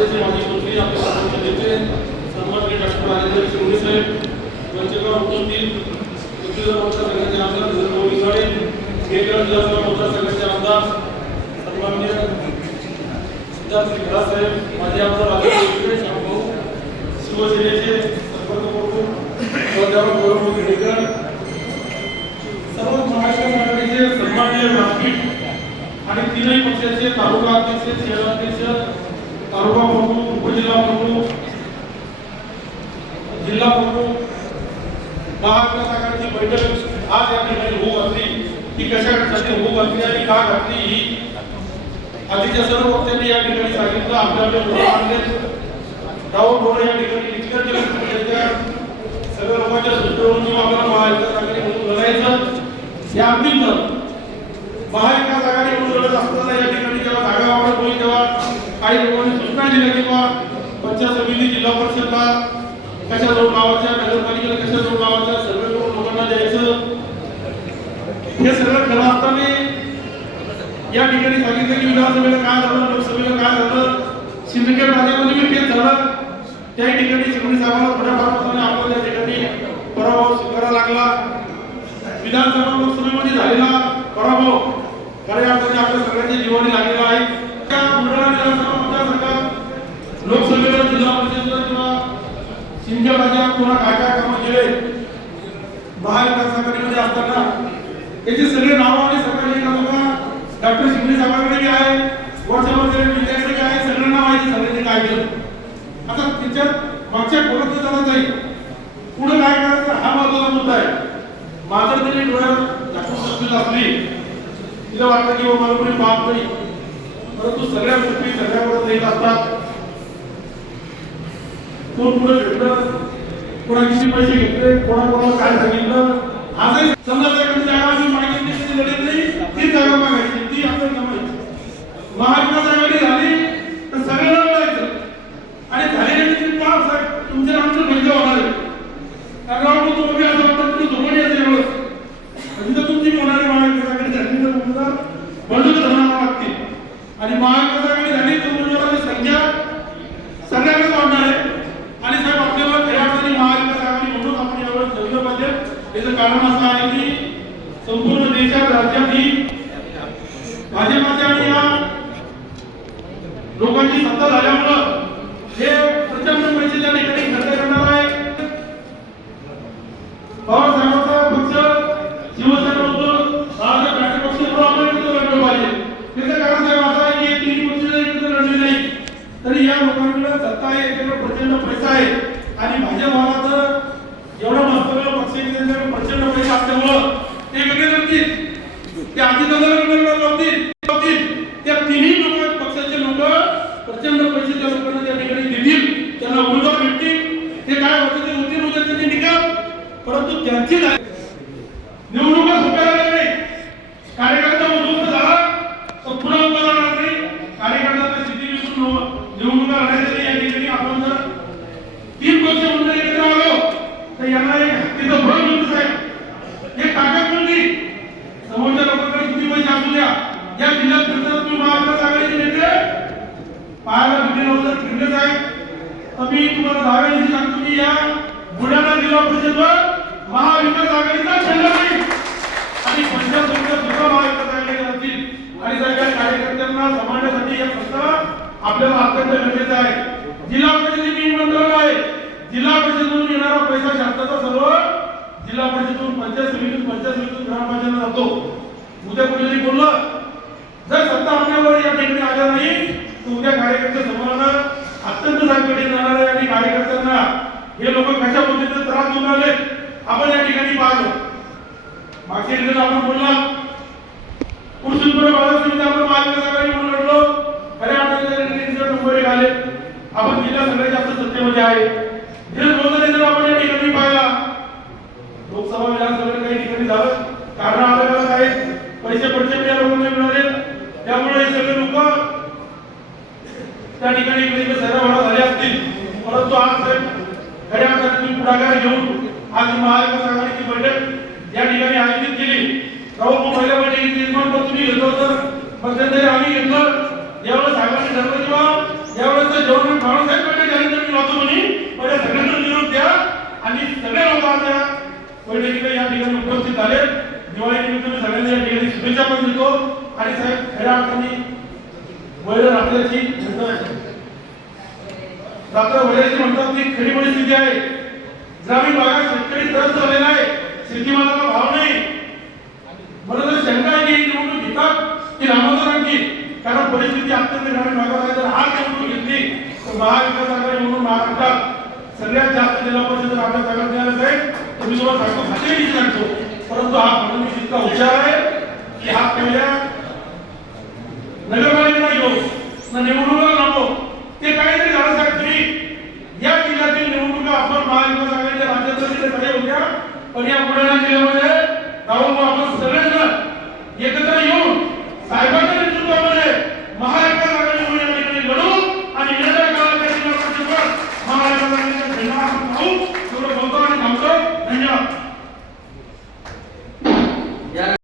राज्याचे माजी मंत्री आपले सर्वोच्च नेते सन्माननीय डॉक्टर राजेंद्र शिंदे साहेब यांच्याकडे मतदारसंघाचे आमदार विधानसभा मतदारसंघाचे आमदार सन्माननीय सिद्धार्थ साहेब माजी आमदार राजेंद्र शिवसेनेचे संपर्क प्रमुख गौरव खेडेकर सर्व महाराष्ट्र आघाडीचे सन्माननीय व्यासपीठ आणि तीनही पक्षाचे तालुका अध्यक्ष शहराध्यक्ष तालुका प्रमुख उपजिल्हा प्रमुख जिल्हा प्रमुख महाविकास आघाडीची बैठक आज या ठिकाणी होऊ घातली. ही कशासाठी होऊ घातली आणि का घातली ही आधीच्या सर्व वक्त्यांनी या ठिकाणी सांगितलं. आपल्या आपल्या मुलं आणले डाऊन डोळे या ठिकाणी सगळ्या लोकांच्या सुचवणूक आपल्याला महाविकास आघाडी म्हणून लढायचं. या अंतिम महाविकास आघाडी म्हणून लढत असताना या ठिकाणी जेव्हा जागा वाढत होईल काही लोकांनी सूचना दिल्या किंवा पंचायत समिती जिल्हा परिषदला कशा जोड लावायच्या नगरपालिकेला कशा जोड लावायच्या सर्वे करून लोकांना द्यायचं? हे सगळं खरं असताना या ठिकाणी सांगितलं की विधानसभेला काय झालं लोकसभेला काय झालं सिंदखेड राजामध्ये बी तेच झालं. त्याही ठिकाणी शिवणी साहेबांना थोड्या फार आपल्याला त्या ठिकाणी पराभव स्वीकारावा लागला. विधानसभा लोकसभेमध्ये झालेला पराभव खऱ्या अर्थाने आपल्या सगळ्यांच्या जीवनी लागलेला आहे त्या बुलढाणा विधानसभा मतदारसंघात लोकसभेला जिल्हा परिषदेला किंवा सिंधखेड राज्यात कोणा काय काय म्हणजे कामं केले महाविकास आघाडीमध्ये असताना त्याचे सगळे नावं आणि सकाळी डॉक्टर शिंदे साहेबांकडे आहे वर्षामध्ये विद्यार्थी आहे आहे नाव आहे सगळ्यांनी काय केलं? आता त्याच्यात मागच्या बोलत जाणार नाही पुढे काय करायचं हा महत्त्वाचा मुद्दा आहे. माझं तरी डोळ्यात दाखवून असली तिला वाटतं की बाबा मला कोणी पाहत नाही. परंतु सगळ्या गोष्टी सगळ्याकडे येत असतात. कोण कुठं भेटलं कोणाची पैसे घेतले कोणा कोणाला काय सांगितलं आजही समजा त्याकडे जागा आम्ही मागितली ती लढत नाही ती जागा मागायची ती आपण जमायची महाविकास आघाडी झाली तर सगळ्यांना लढायचं आणि झालेली का तुमच्या आमचं म्हणजे होणार आहे कारण आपण तुम्ही असं वाटतं की दोघांनी असं एवढं म्हणजे तुमची होणारी महाविकास आघाडी झाली तर उमेदवार बंधूक धरणार लागतील आणि महाविकास आघाडी झाली तर उमेदवारांची संख्या सगळ्यांना वाढणार आहे आणि साहेब आपल्याला खऱ्या अर्थाने महाविकास आघाडी म्हणून आपण यावेळेस ठरलं पाहिजे याचं कारण असं आहे की संपूर्ण देशात राज्यात ही भाजपाच्या आणि या लोकांची सत्ता झाल्यामुळं हे प्रचंड पैसे त्या ठिकाणी खर्च करणार आहे. पवार साहेबांचा पक्ष शिवसेना होतो आज राष्ट्रपक्ष पक्ष म्हणून आपण एकत्र पाहिजे. त्याचं कारण साहेब असं आहे की तीन पक्ष लढले नाही तरी या लोकांकडे सत्ता आहे त्यांच्याकडे प्रचंड पैसा आहे. आणि भाजपवाला तर एवढा महत्त्वाचा पक्ष आहे की त्यांच्याकडे प्रचंड पैसा असल्यामुळं ते वेगळे लढतील ते आधी वेगळे लावतील लावतील त्या तिन्ही लोक पक्षाचे लोक प्रचंड पैसे त्या लोकांना त्या ठिकाणी देतील त्यांना उमेदवार भेटतील ते काय होतं ते होतील उद्या त्यांनी निकाल परंतु त्यांची निवडणुका सोप्या झाल्या नाही कार्यकर्ता उद्ध्वस्त झाला. तर पुन्हा उभा राहणार नाही कार्यकर्त्यांना स्थिती विसरून निवडणुका लढायच्या या ठिकाणी आपण जर तीन पक्ष म्हणून एकत्र आलो तर यांना एक हत्तीचं भर मिळत साहेब. हे ताकद म्हणली समोरच्या लोकांकडे किती पैसे असू द्या. या जिल्ह्यात फिरताना तुम्ही महाराष्ट्र आघाडीचे नेते पाहायला भेटले नव्हतं फिरले साहेब. तर मी तुम्हाला दहाव्या सांगतो की या. बुलढाणा जिल्हा परिषदवर आपल्याला अत्यंत गरजेचं आहे. जिल्हा परिषदेची मंडळ आहे. जिल्हा परिषदेतून येणारा पैसा शासनाचा सर्व जिल्हा परिषदेतून पंचायत समितीतून पंचायत समितीतून ग्रामपंचायतला जातो. उद्या कुठेतरी बोललं जर सत्ता आपल्यावर या ठिकाणी आल्या नाही तर उद्या कार्यकर्ते समोरनं अत्यंत संकट जाणार आहे आणि कार्यकर्त्यांना हे लोक कशा पद्धतीने त्रास देऊन आले आपण या ठिकाणी पाहतो. मागच्या आपण बोलला पुरुषोत्तर बाजार समिती आपण महाविकास आघाडी म्हणून लढलो खऱ्या अर्थाने नंबर एक आले आपण सगळ्यात जास्त सत्तेमध्ये आहे. जे रोजगारी जर आपण या ठिकाणी पाहिला. लोकसभा विधानसभेला काही ठिकाणी झालं. कारण आपल्याला काय पैसे पडचे या लोकांना मिळाले. त्यामुळे हे सगळे लोक त्या ठिकाणी इकडे सर्व झाले असतील. परंतु आज साहेब खऱ्या अर्थाने पुढाकार घेऊन आज महाविकास आघाडीची बैठक या ठिकाणी आयोजित केली. राहुल पहिल्या बैठकीत निर्माण पत्र तुम्ही घेतलं होतं. मध्यंतरी आम्ही घेतलं. ज्यावेळेस आघाडी ठरलं किंवा ज्यावेळेस जेवण आज या बैठकीला या ठिकाणी उपस्थित झाले. दिवाळी निमित्त मी सगळ्यांना या ठिकाणी शुभेच्छा पण देतो. आणि साहेब खऱ्या अर्थाने वैर रात्रीची रात्र वैराची म्हणतात ती खरी परिस्थिती आहे. ग्रामीण भागात शेतकरी त्रस्त झालेला आहे. शेतीमालाला भाव नाही. म्हणून शंका आहे की निवडणूक घेतात ती रामोदरांची कारण परिस्थिती अत्यंत ग्रामीण भागात आहे. जर हा निवडणूक घेतली तर महाविकास आघाडी म्हणून महाराष्ट्रात सगळ्यात जास्त जिल्हा परिषद आपल्या जागा मिळाल्या आहे. मी तुम्हाला सांगतो खात्री सांगतो. परंतु हा फडणवीस इतका हुशार आहे की हा पहिल्या नगरपालिका येऊ ना निवडणुका नको ते काहीतरी झालं सांगतोय या जिल्ह्यातील निवडणुका आपण महाविकास आघाडीच्या राज्यात होत्या. पण या पुढे जिल्ह्यामध्ये राहुल